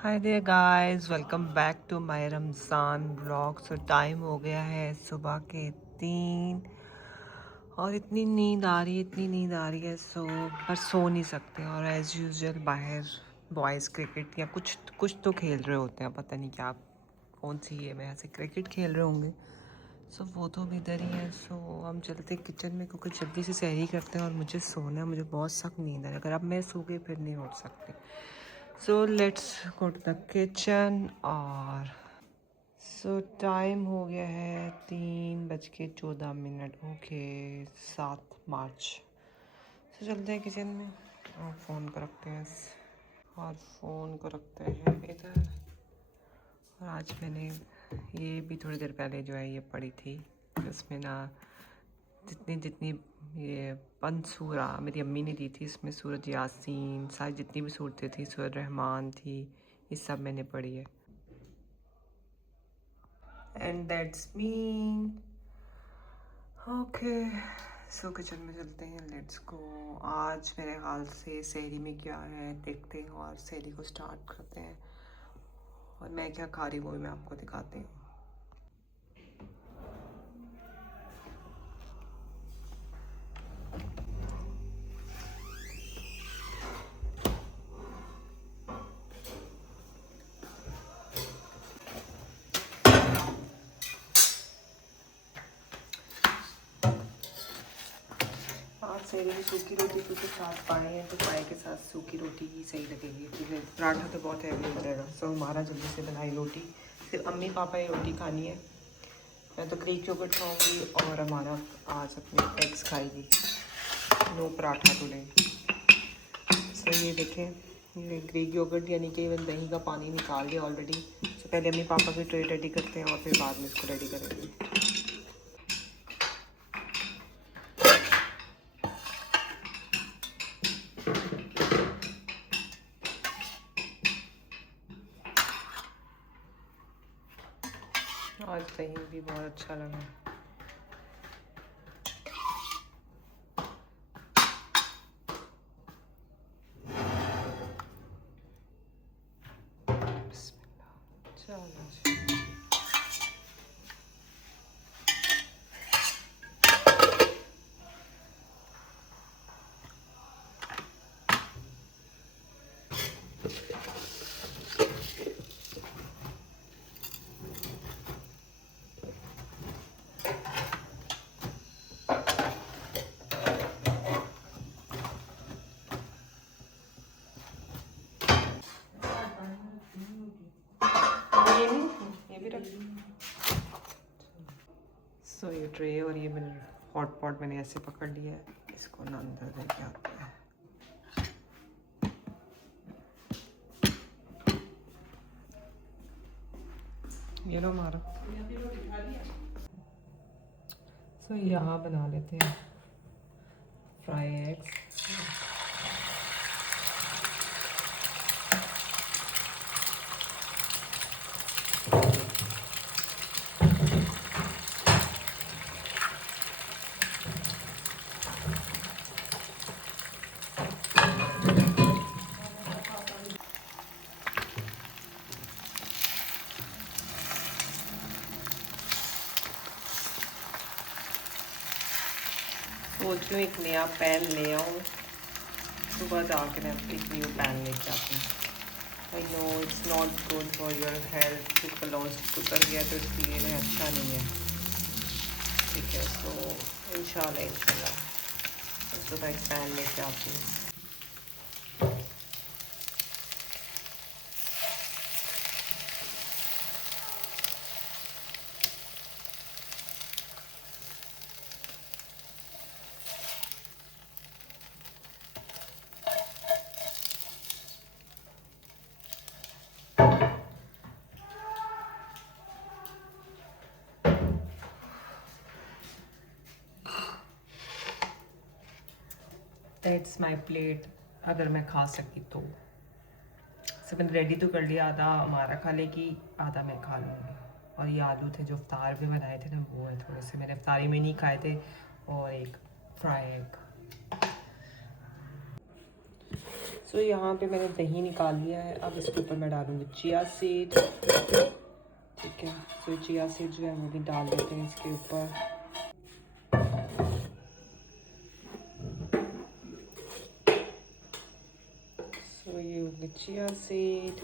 Hi there guys, welcome back to my Ramzan blog. So time हो गया है सुबह के 3 और इतनी नींद आ रही है पर सो नहीं सकते। और एज़ यूजुअल बाहर बॉयज़ क्रिकेट या कुछ तो खेल रहे होते हैं, पता नहीं क्या, कौन सी ये में ऐसे क्रिकेट खेल रहे होंगे। सो वो तो भी इधर ही है। सो हम चलते किचन में क्योंकि जल्दी से सहरी करते हैं और मुझे सोना है, मुझे बहुत सख्त नींद है। अगर अब मैं सो गई फिर नहीं उठ सकती। So let's go to the kitchen. और टाइम हो गया है 3:14। Okay, 7 March. चलते हैं किचन में और फ़ोन को रखते हैं इधर। और आज मैंने ये भी थोड़ी देर पहले जो है ये पढ़ी थी, इसमें ना जितनी जितनी ये सूरा मेरी अम्मी ने दी थी, इसमें सूरत यासीन सारी जितनी भी सूरतें थी, सूरत रहमान थी, ये सब मैंने पढ़ी है। And that's me. Okay, so kitchen में चलते हैं, लेट्स गो। आज मेरे ख्याल से सहरी में क्या है देखते हैं और सहरी को स्टार्ट करते हैं। और मैं क्या खा रही हूँ वो भी मैं आपको दिखाती हूँ। आज सहरी में सूखी रोटी क्योंकि साथ पाए हैं, तो पाए के साथ सूखी रोटी ही सही लगेगी क्योंकि पराठा तो बहुत हैवी हो जाएगा। सो हमारा जल्दी से बनाई रोटी, सिर्फ अम्मी पापा ये रोटी खानी है। मैं तो ग्रीक योगर्ट खाऊंगी और हमारा आज अपने एग्स खाएगी, नो पराठा तो नहीं। सो ये देखें, ये ग्रीक योगर्ट यानी कि दही का पानी निकाल लिया ऑलरेडी। सो पहले अम्मी पापा की ट्रे रेडी करते हैं और फिर बाद में इसको रेडी करेंगे। आज दही भी बहुत अच्छा लगा। चलो ये भी रख। सो ये ट्रे और ये मैंने हॉट पॉट मैंने ऐसे पकड़ लिया है, इसको ना अंदर लेके आते हैं। ये लो हमारा। सो यहाँ बना लेते हैं फ्राई एग्स। सोच रही हूँ एक नया पैन ले आऊँ, सुबह जाके मैं एक न्यू पैन लेके आती हूँ। I know it's not good for your health, क्योंकि लॉन्च कुकर गया तो इसलिए ना अच्छा नहीं है। ठीक है, सो इंशाल्लाह सुबह एक पैन लेके आती हूँ। दैट्स माई प्लेट, अगर मैं खा सकी तो। सब मैंने रेडी तो कर लिया, आधा हमारा खा लेगी, आधा मैं खा लूँगी। और ये आलू थे जो इफ्तार में बनाए थे ना, वो है थोड़े से मैंने इफ्तारी में नहीं खाए थे। और एक फ्राई एग। सो यहाँ पे मैंने दही निकाल लिया है। अब इसके ऊपर मैं डालूँगी चिया सीड। ठीक है, सो चिया सीड जो है वो भी डाल देते हैं इसके ऊपर। सो ये होगी चिया सीड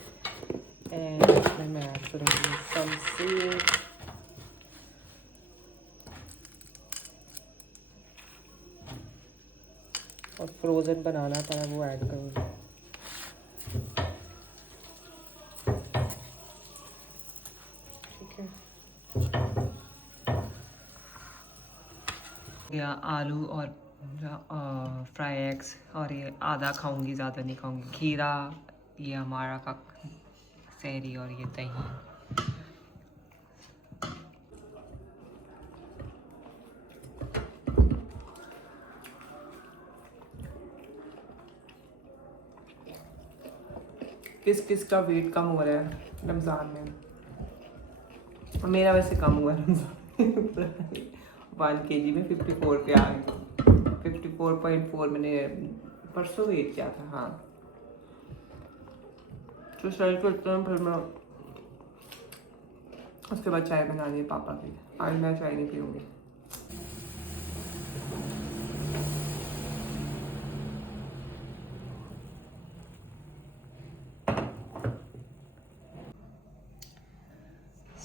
एंड इसमें मैं ऐड करूँगी सम सीड। और फ्रोज़न बनाना था वो ऐड करूँगी। ठीक है, या आलू और फ्राई एग्स, और ये आधा खाऊंगी, ज़्यादा नहीं खाऊंगी। खीरा, ये हमारा का सहरी, और ये दही। किस किस का वेट कम हो रहा है रमज़ान में? मेरा वैसे कम हुआ है रमज़ान 1 kg में 54 पे आ गई। 54.4 मैंने परसों वेट किया था। हाँ, तो सही करते हैं। फिर मैं उसके बाद चाय बनानी है पापा की। आज मैं चाय नहीं पीऊँगी।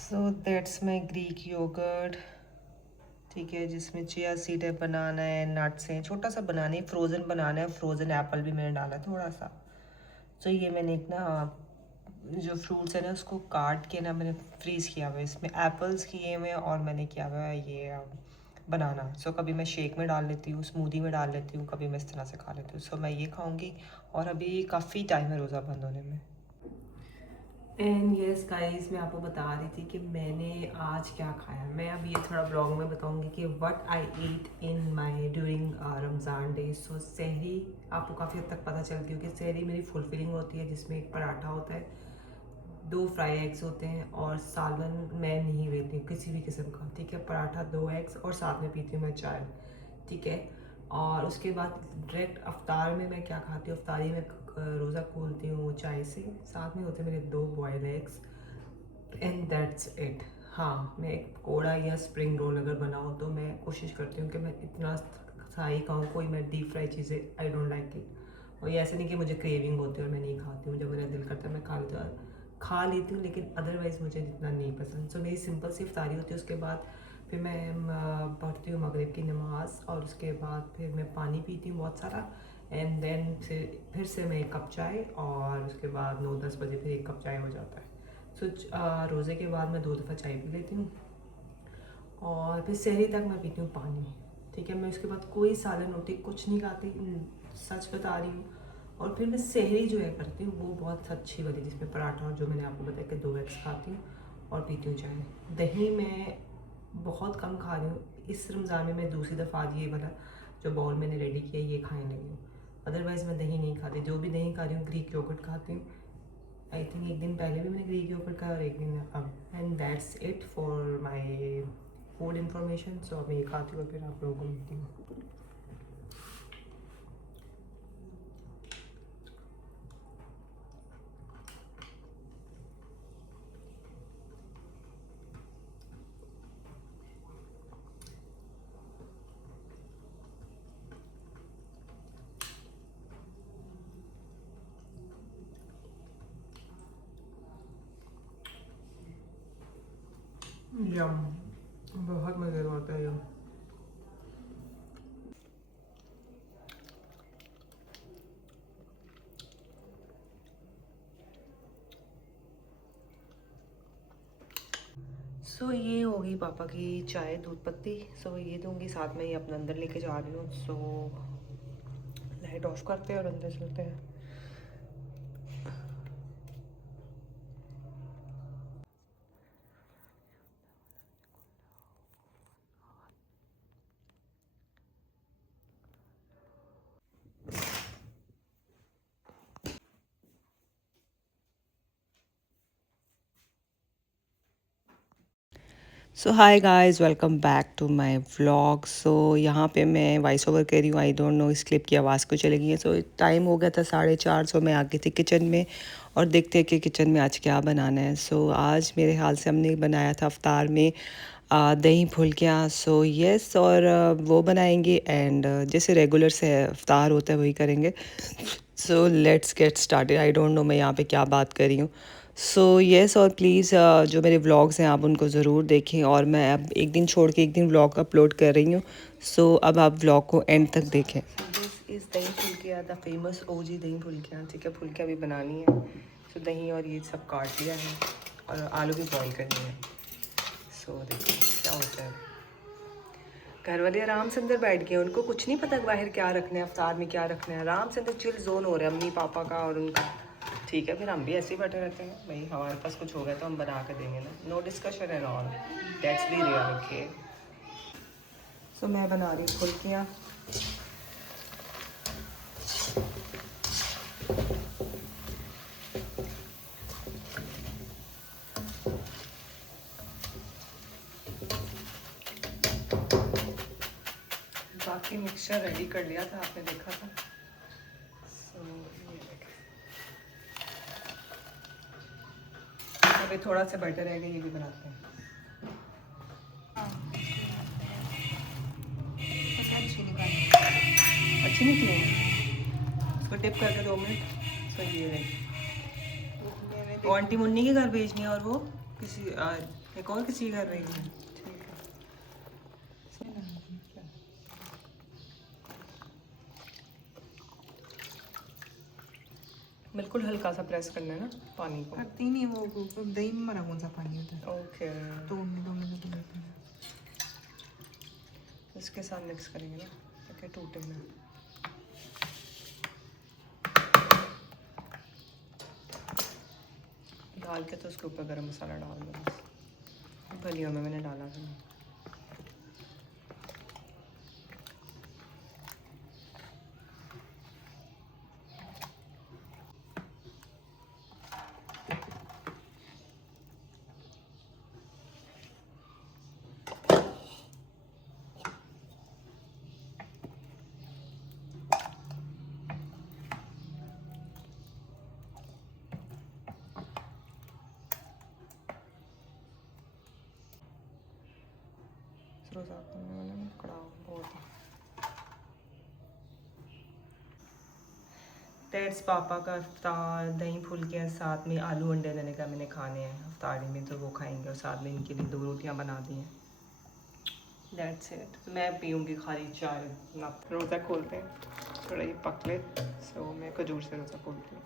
So that's my Greek yogurt. ठीक है, जिसमें चिया सीड है, बनाना है, नट्स हैं। छोटा सा बनाना है, फ्रोज़न बनाना है। फ्रोज़न एप्पल भी मैंने डाला है थोड़ा सा। तो ये मैंने एक ना जो फ्रूट्स है ना उसको काट के ना मैंने फ्रीज़ किया हुआ है। इसमें एप्पल्स किए हुए हैं और मैंने किया हुआ है ये बनाना। सो कभी मैं शेक में डाल लेती हूँ, स्मूदी में डाल लेती हूँ, कभी मैं इस तरह से खा लेती हूँ। सो मैं ये खाऊँगी और अभी काफ़ी टाइम है रोज़ा बंद होने में। एंड यस गाइस, मैं आपको बता रही थी कि मैंने आज क्या खाया। मैं अब ये थोड़ा ब्लॉग में बताऊंगी कि what I eat in my during Ramzan day. So सहरी आपको काफ़ी हद तक पता चलती होगी। सहरी मेरी फुलफिलिंग होती है, जिसमें एक पराठा होता है, 2 फ्राई एग्स होते हैं और सालन मैं नहीं लेती हूँ किसी भी किस्म का। ठीक है, पराठा, 2 एग्स और साथ में पीती हूँ मैं चाय। ठीक है, और उसके बाद डायरेक्ट अफ्तार में मैं क्या खाती हूँ, अफ्तारी में रोज़ा खोलती हूँ चाय से। साथ में होते हैं मेरे 2 boil eggs and that's it. हाँ, मैं एक पकौड़ा या स्प्रिंग रोल अगर बनाऊँ तो मैं कोशिश करती हूँ कि मैं इतना सा ही खाऊँ। कोई मैं डीप फ्राई चीज़ें आई डोंट लाइक इट। और ये ऐसे नहीं कि मुझे क्रेविंग होती है और मैं नहीं खाती हूँ। जब मेरा दिल करता है मैं खा लेती हूँ, लेकिन अदरवाइज़ मुझे जितना नहीं पसंद। सो मेरी सिंपल सी इफ्तारी होती है। उसके बाद फिर मैं पढ़ती हूँ मगरिब की नमाज़, और उसके बाद फिर मैं पानी पीती हूँ बहुत सारा। एंड देन फिर से मैं 1 कप चाय, और उसके बाद 9-10 बजे फिर 1 कप चाय हो जाता है। सो रोज़े के बाद मैं 2 दफ़ा चाय पी लेती हूँ, और फिर सहरी तक मैं पीती हूँ पानी। ठीक है, मैं उसके बाद कोई सालन रोटी कुछ नहीं खाती, सच बता रही हूँ। और फिर मैं सहरी जो है करती हूँ वो बहुत अच्छी वाली, जिसमें पराठा, और जो मैंने आपको बताया कि 2 एग्स खाती हूँ और पीती हूँ चाय। दही मैं बहुत कम खा रही हूँ। इस रमज़ान में मैं दूसरी दफ़ा आज ये वाला जो बाउल मैंने रेडी किया ये खाने लगी हूँ। अदरवाइज़ मैं दही नहीं खाती। जो भी दही खा रही हूँ ग्रीक योगर्ट खाती हूँ। आई थिंक एक दिन पहले भी मैंने ग्रीक योगर्ट खाया और एक दिन अब। And that's it for my food information. So अब मैं ये खाती हूँ, फिर आप लोगों को मिलती हूँ। यम, बहुत मज़ेदार होता है यम। सो ये होगी पापा की चाय दूध पत्ती। सो ये दूंगी, साथ में ही अपने अंदर लेके जा रही हूँ। सो लाइट ऑफ करते हैं और अंदर चलते हैं। So hi guys, welcome back to my vlog. So यहाँ पे मैं वॉइस ओवर कर रही हूँ। आई डोंट नो इस क्लिप की आवाज़ को चलेगी है। सो टाइम हो गया था 4:30। सो मैं आ गई थी किचन में और देखते हैं कि किचन में आज क्या बनाना है। सो आज मेरे हाल से हमने बनाया था अफ्तार में दही फुल्कियाँ। सो यस, और वो बनाएंगे एंड जैसे रेगुलर से अफ्तार होता है वही करेंगे। So let's get started. I don't no मैं यहाँ पे क्या बात कर रही हूँ। सो येस, और प्लीज़ जो मेरे व्लॉग्स हैं आप उनको ज़रूर देखें, और मैं अब एक दिन छोड़ के एक दिन व्लॉग अपलोड कर रही हूँ। सो अब आप व्लॉग को एंड तक देखें। दिस इज़ दही फुल्कियाँ, द फेमस ओजी दही फुल्कियाँ। ठीक है, फुल्कियाँ भी बनानी है। सो दही और ये सब काट लिया है और आलू भी बॉईल करनी है। सो देखो क्या होता है। घर वाले आराम से अंदर बैठ गए, उनको कुछ नहीं पता बाहर क्या रखना है, अफ्तार में क्या रखना है। आराम से अंदर चिल जोन हो रहा है अम्मी पापा का और उनका। ठीक है, फिर हम भी ऐसे ही बैठे रहते हैं भाई, हमारे पास कुछ हो गया तो हम बना कर देंगे ना। No discussion and all, that's be real. Okay, so मैं बना रही फुल्कियाँ। बाकी मिक्सचर रेडी कर लिया था, आपने देखा था। सो ये देखें, अभी थोड़ा सा बटर रहेगा, ये भी बनाते हैं। अच्छी निकली, उसको टिप करके 2 मिनट। सो ये देखें, वो आंटी मुन्नी के घर भेजनी है और वो किसी एक और किसी के घर भेजनी है। ठीक है, बिल्कुल हल्का सा प्रेस करना है ना पानी को। करती नहीं वो दही में मरा कौन सा पानी होता है। ओके, तो इसके साथ मिक्स करेंगे ना ताकि टूटे ना। डाल के तो उसके ऊपर गरम मसाला डाल दो बस। फलियों में मैंने डाला था। रोज़ा करने वाला ना कड़ाह बहुत है। दैट्स पापा का अफ्तार, दही फुल्कियाँ साथ में आलू अंडे देने का मैंने खाने हैं अफ्तारी में, तो वो खाएंगे और साथ में इनके लिए 2 रोटियाँ बना दी हैं। That's it. मैं पीऊँगी खाली चाय ना। रोज़ा खोलते हैं, थोड़ा ये पक ले। सो मैं खजूर से रोज़ा खोलती हूँ।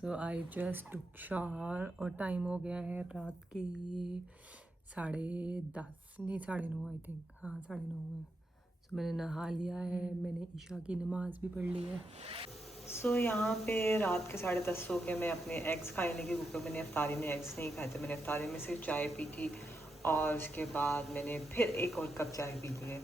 सो आई जस्ट टुक शावर और टाइम हो गया है रात के 10:30, नहीं 9:30 आई थिंक। हाँ 9:30 है। सो मैंने नहा लिया है, मैंने ईशा की नमाज़ भी पढ़ ली है। सो यहाँ पे रात के 10:30 सो के मैं अपने एग्स खाने लगी, क्योंकि मैंने अफ्तारी में एग्स नहीं खाए थे। मैंने अफ्तारी में सिर्फ चाय पी थी और उसके बाद मैंने फिर एक और कप चाय पी ली है।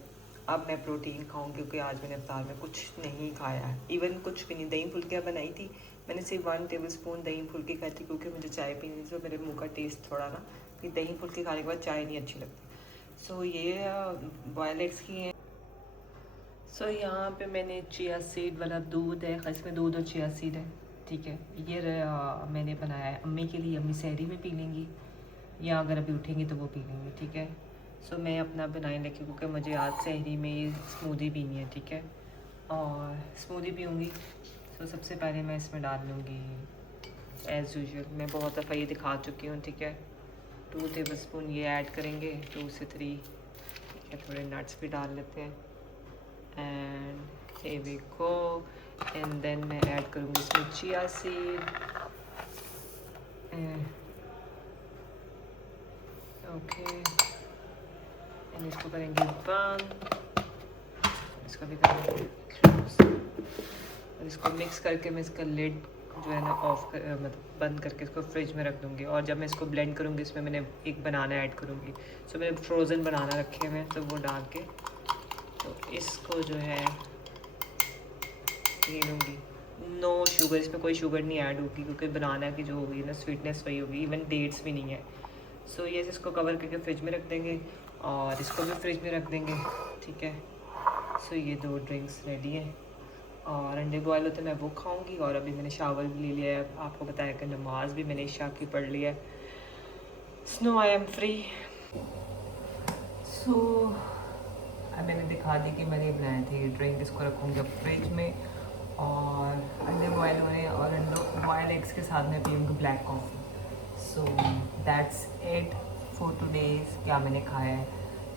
अब मैं प्रोटीन खाऊँ, क्योंकि आज मैंने अफ्तार में कुछ नहीं खाया है, इवन कुछ भी नहीं। दही फुल्कियाँ बनाई थी, मैंने सिर्फ 1 टेबलस्पून दही फुल्की खाई थी, क्योंकि मुझे चाय पीनी थी। तो मेरे मुँह का टेस्ट थोड़ा ना, कि दही फुल्की खाने के बाद चाय नहीं अच्छी लगती। सो ये बॉयल एग्स की हैं। सो यहाँ पे मैंने चिया सीड वाला दूध है, इसमें दूध और चिया सीड है। ठीक है, ये मैंने बनाया है अम्मी के लिए। अम्मी सहरी में पी लेंगी, या अगर अभी उठेंगी तो वो पी लेंगी। ठीक है, सो मैं अपना बनाने लगी, क्योंकि मुझे आज सहरी में ये स्मूदी पीनी है। ठीक है, और स्मूदी पीऊँगी। सो सबसे पहले मैं इसमें डाल लूँगी एज़ यूजुअल, मैं बहुत दफ़ा ये दिखा चुकी हूँ। ठीक है, 2 टेबलस्पून ये ऐड करेंगे, 2 से 3। ठीक है, थोड़े नट्स भी डाल लेते हैं and here we go। And then मैं ऐड करूँगी इसमें चिया सीड। ओके, एंड इसको करेंगे बंद, इसका भी करेंगे क्लोज, और इसको मिक्स करके मैं इसका लिड जो है ना ऑफ कर मतलब बंद करके इसको फ्रिज में रख दूँगी। और जब मैं इसको ब्लेंड करूँगी इसमें मैंने एक बनाना ऐड करूँगी। सो मैंने फ्रोज़न बनाना रखे हुए हैं, तो वो डाल के तो इसको जो है पी लूँगी। नो शुगर, इसमें कोई शुगर नहीं ऐड होगी क्योंकि बनाना की जो होगी ना स्वीटनेस वही होगी, इवन डेट्स भी नहीं है। सो ये इसको कवर करके फ्रिज में रख देंगे और इसको भी फ्रिज में रख देंगे, ठीक है। सो ये 2 ड्रिंक्स रेडी हैं और अंडे बॉयल होते मैं वो खाऊंगी। और अभी मैंने शावर भी ले लिया है, आपको बताया कि नमाज भी मैंने इशा की पढ़ लिया है। So I am free. So मैंने दिखा दी कि मैंने बनाए थे ड्रिंक, इसको रखूँगी अब फ्रिज में। और अंडे बॉयल हो रहे हैं और अंडे बॉयल एग्स के साथ मैं पीऊँगी black coffee. So that's it for today's, क्या मैंने खाया है,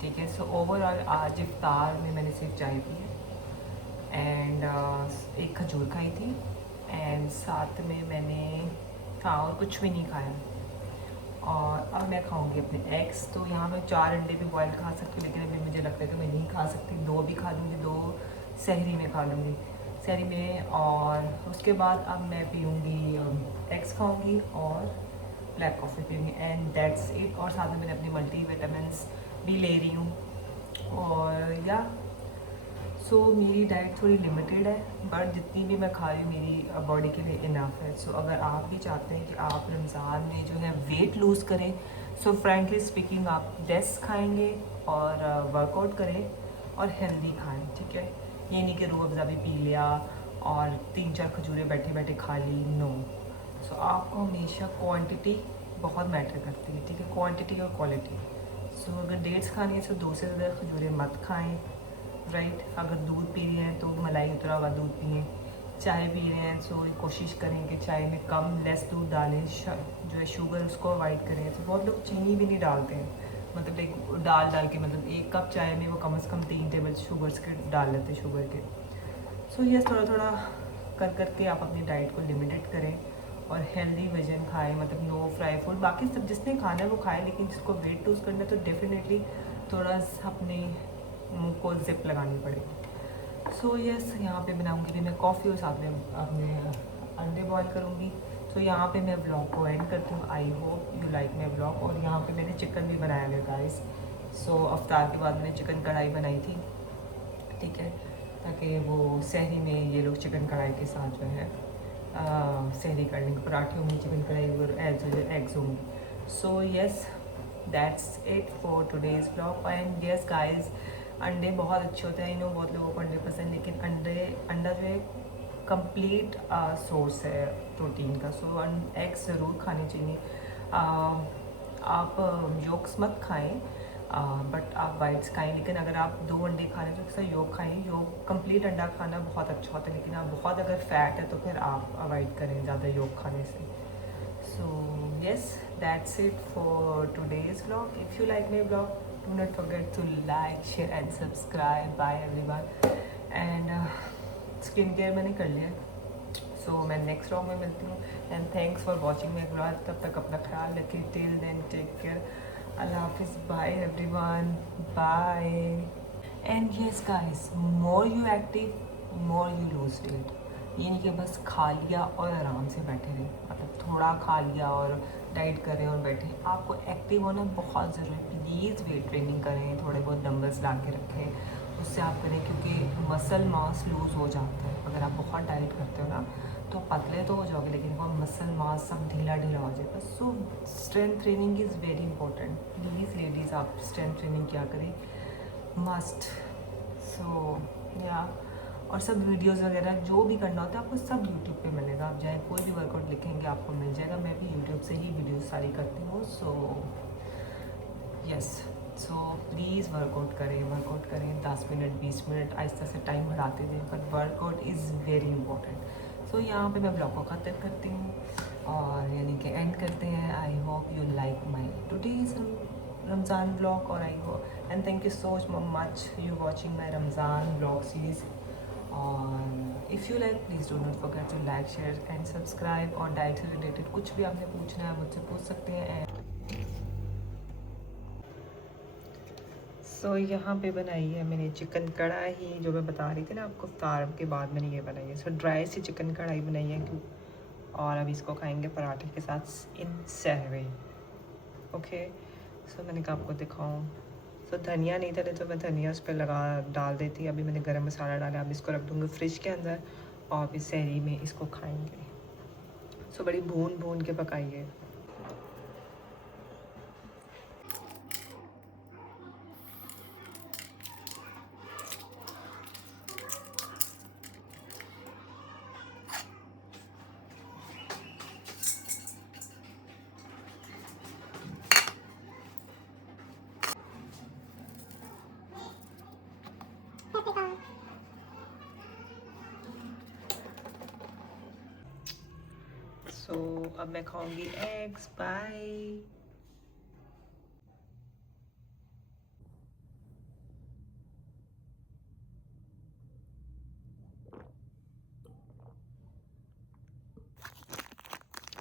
ठीक है। सो ओवरऑल आज इफ्तार में मैंने सिर्फ चाय पी है एंड एक खजूर खाई थी एंड साथ में मैंने और कुछ भी नहीं खाया। और अब मैं खाऊंगी अपने एग्स। तो यहाँ मैं 4 अंडे भी बॉयल खा सकती हूँ, लेकिन अभी मुझे लगता है कि मैं नहीं खा सकती, 2 भी खा लूँगी, 2 सहरी में खा लूँगी, सहरी में। और उसके बाद अब मैं पीऊँगी एग्स खाऊँगी और ब्लैक कॉफ़ी पीऊँगी एंड दैट्स इट। और साथ में मैंने अपनी मल्टी विटामिन्स भी ले रही हूँ। और या सो मेरी डाइट थोड़ी लिमिटेड है, बट जितनी भी मैं खा रही हूँ मेरी बॉडी के लिए इनफ है। सो अगर आप भी चाहते हैं कि आप रमज़ान में जो है वेट लूज़ करें, सो फ्रेंकली स्पीकिंग आप लेस खाएंगे और वर्कआउट करें और हेल्दी खाएं, ठीक है। ये नहीं कि रूह अफ़ज़ा भी पी लिया और 3-4 खजूरें बैठे बैठे खा ली, नो। सो आपको हमेशा क्वांटिटी बहुत मैटर करती है, ठीक है, क्वांटिटी और क्वालिटी। सो अगर डेट्स खानी है तो 2 से ज़्यादा खजूरें मत खाएँ, राइट। अगर दूध पी रहे हैं तो मलाई उतरा हुआ दूध पिए, चाय पी रहे हैं तो कोशिश करें कि चाय में कम लेस दूध डालें, जो है शुगर उसको अवॉइड करें। तो बहुत लोग चीनी भी नहीं डालते हैं, मतलब एक डाल के मतलब 1 कप चाय में वो कम से कम 3 टेबल शुगर्स के डाल लेते हैं, शुगर के। सो ये थोड़ा थोड़ा कर करके आप अपनी डाइट को लिमिटेड करें और हेल्दी वर्जन खाएं, मतलब नो फ्राई फूड। बाकी सब जिसने खाना है वो खाए, लेकिन जिसको वेट लूज़ करना है तो डेफिनेटली थोड़ा अपने मुँह को जिप लगानी पड़ेगी। सो यस, यहाँ पे बनाऊँगी भी मैं कॉफ़ी और साथ में अपने अंडे बॉयल करूँगी। तो यहाँ पे मैं व्लॉग को एंड करती हूँ। आई hope you like my vlog. और यहाँ पे मैंने चिकन भी बनाया है गाइस। सो अफ्तार के बाद मैंने चिकन कढ़ाई बनाई थी, ठीक है, ताकि वो सहरी में ये लोग चिकन कढ़ाई के साथ जो है सहरी कर लेंगे। पराठे होंगे, चिकन कढ़ाई और एग्स होंगे। So yes, that's it for today's vlog. And yes guys, अंडे बहुत अच्छे होते हैं, नो बहुत लोगों को अंडे पसंद, लेकिन अंडा जो है कंप्लीट सोर्स है प्रोटीन का। सो एग्स ज़रूर खाने चाहिए। आप योक्स मत खाएं, बट आप वाइट्स खाएं। लेकिन अगर आप 2 अंडे खा रहे हैं तो अक्सर योग खाएं। योग कंप्लीट अंडा खाना बहुत अच्छा होता है, लेकिन आप बहुत अगर फैट है तो फिर आप अवॉइड करें ज़्यादा योग खाने से। So yes, that's it for today's vlog. If you like my vlog, do not forget to like, share and subscribe. Bye everyone. And skin care मैंने कर लिया, सो मैं नेक्स्ट व्लॉग में मिलती हूँ। And thanks for watching my vlog. तब तक अपना ख्याल रखिए। टिल देन टेक केयर, अल्लाह हाफिज़, bye everyone, bye. And yes guys, more you active more you lose weight. ये नहीं कि बस खा लिया और आराम से बैठे रहे, मतलब थोड़ा खा लिया और डाइट करें और बैठे। आपको एक्टिव होना बहुत ज़रूरी है। प्लीज़ वेट ट्रेनिंग करें, थोड़े बहुत डंबल्स ला के रखें, उससे आप करें, क्योंकि मसल मास लूज़ हो जाता है। अगर आप बहुत डाइट करते हो ना तो पतले तो हो जाओगे, लेकिन वो मसल मास सब ढीला ढीला हो जाएगा। सो strength training is very important. Please ladies, आप स्ट्रेंथ ट्रेनिंग क्या करें, मस्ट। सो या और सब वीडियोस वगैरह जो भी करना होता है आपको सब यूट्यूब पे मिलेगा। आप चाहे कोई भी वर्कआउट लिखेंगे आपको मिल जाएगा। मैं भी यूट्यूब से ही वीडियोस सारी करती हूँ। So yes, so please workout करें 10 मिनट 20 मिनट आहिस्ता से टाइम बढ़ाते जाएं, but workout is very important. So यहाँ पे मैं ब्लॉग को ख़त्म करती हूँ और यानी कि एंड करते हैं। I hope you like my today's Ramzan blog और I hope and thank you so much you watching my Ramzan blog series. और if you like please do not forget to like, share and subscribe. और diet से related कुछ भी आपने पूछना है मुझसे पूछ सकते हैं। सो यहाँ पे बनाई है मैंने चिकन कढ़ाई, जो मैं बता रही थी ना आपको, इफ्तार के बाद मैंने ये बनाई है। सो ड्राई सी चिकन कढ़ाई बनाई है क्यों, और अब इसको खाएंगे पराठे के साथ इन सहवे। ओके, सो मैंने कहा आपको दिखाऊं। सो धनिया नहीं था तो मैं धनिया उस पर लगा डाल देती। अभी मैंने गरम मसाला डाला, अब इसको रख दूँगी फ्रिज के अंदर और फिर सहरी में इसको खाएंगे। सो बड़ी भून भून के पकाइए। सो अब मैं खाऊंगी एग्स। बाय।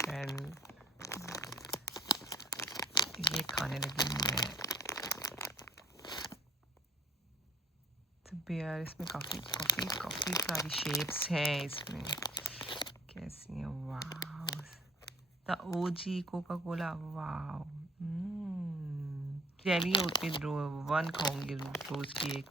एंड ये खाने लगी मैं। बेयर, इसमें काफ़ी काफ़ी काफ़ी सारी शेप्स हैं इसमें, कैसी हैं। वाह, द ओजी कोका कोला। वाह, जेली है उतनी वन खाऊंगी रोज़ की एक।